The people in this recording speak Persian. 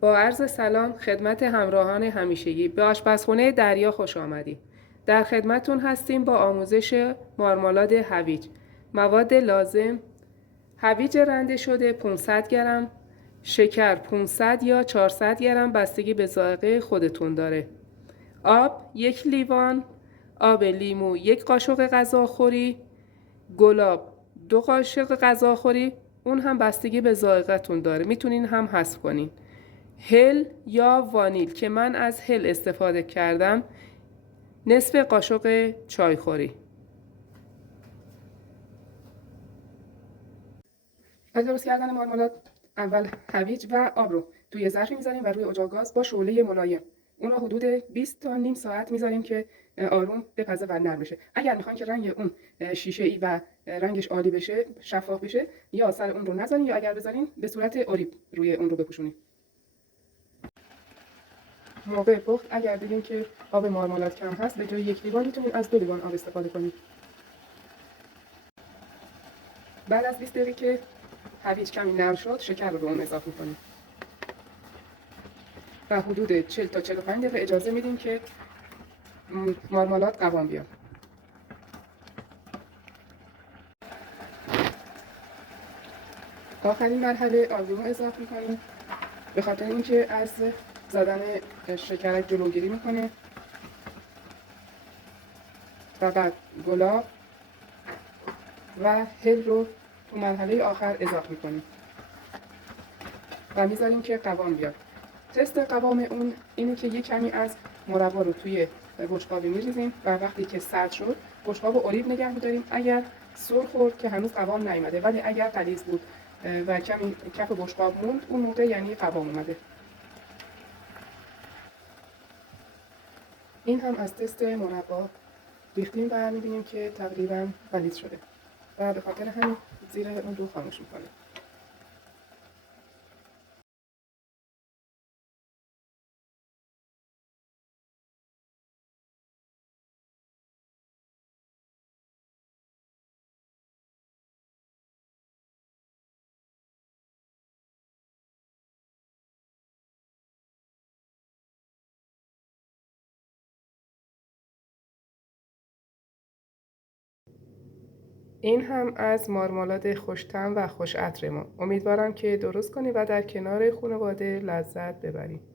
با عرض سلام خدمت همراهان همیشگی، به آشپزخونه دریا خوش آمدید. در خدمتون هستیم با آموزش مارمالاد هویج. مواد لازم: هویج رنده شده 500 گرم، شکر 500 یا 400 گرم بستگی به ذائقه خودتون داره. آب 1 لیوان، آب لیمو 1 قاشق غذاخوری، گلاب 2 قاشق غذاخوری، اون هم بستگی به ذائقه‌تون داره، میتونین هم حذف کنین. هل یا وانیل که من از هل استفاده کردم، نصف قاشق چایخوری. از درست کردن مارمالاد، اول هویج و آب رو توی ظرفی میذاریم و روی اجاق گاز با شعله ملایم اون رو حدود 20 تا نیم ساعت میذاریم که آروم بپزه و نرم بشه. اگر میخواین که رنگ اون شیشه ای و رنگش عالی بشه، شفاف بشه، یا سر اون رو نذارین، یا اگر بذارین به صورت اوریب روی اون رو بپوشونین. موقع پخت اگر دیدین که آب مارمالاد کم هست، به جای 1 لیوان میتونید از 2 لیوان آب استفاده کنید. بعد از 20 دقیقه که هویج کمی نرم شد، شکر رو به اون اضافه کنید و حدود 40 تا 45 دقیقه اجازه میدیم که مارمالاد قوام بیاد. آخرین مرحله آبی رو اضافه میکنیم، به خاطر اینکه از زدن شکرک جلوگیری میکنه. و بعد گلاب و هل رو تو مرحله آخر اضافه میکنیم و میذاریم که قوام بیاد. تست قوام اون اینه که یک کمی از مربا رو توی بشقابی میریزیم و وقتی که سرد شد بشقاب رو اوریب نگه میداریم. اگر سر خورد که هنوز قوام نیامده، ولی اگر غلیظ بود و کمی کف بشقاب موند، اون موقع یعنی قوام اومده. این هم از تست مربا ریختیم و میبینیم که تقریبا غلیظ شده و به خاطر همین زیر اون رو خاموش میکنیم. این هم از مارمالاد خوش‌طعم و خوش عطر ما. امیدوارم که درست کنید و در کنار خانواده لذت ببرید.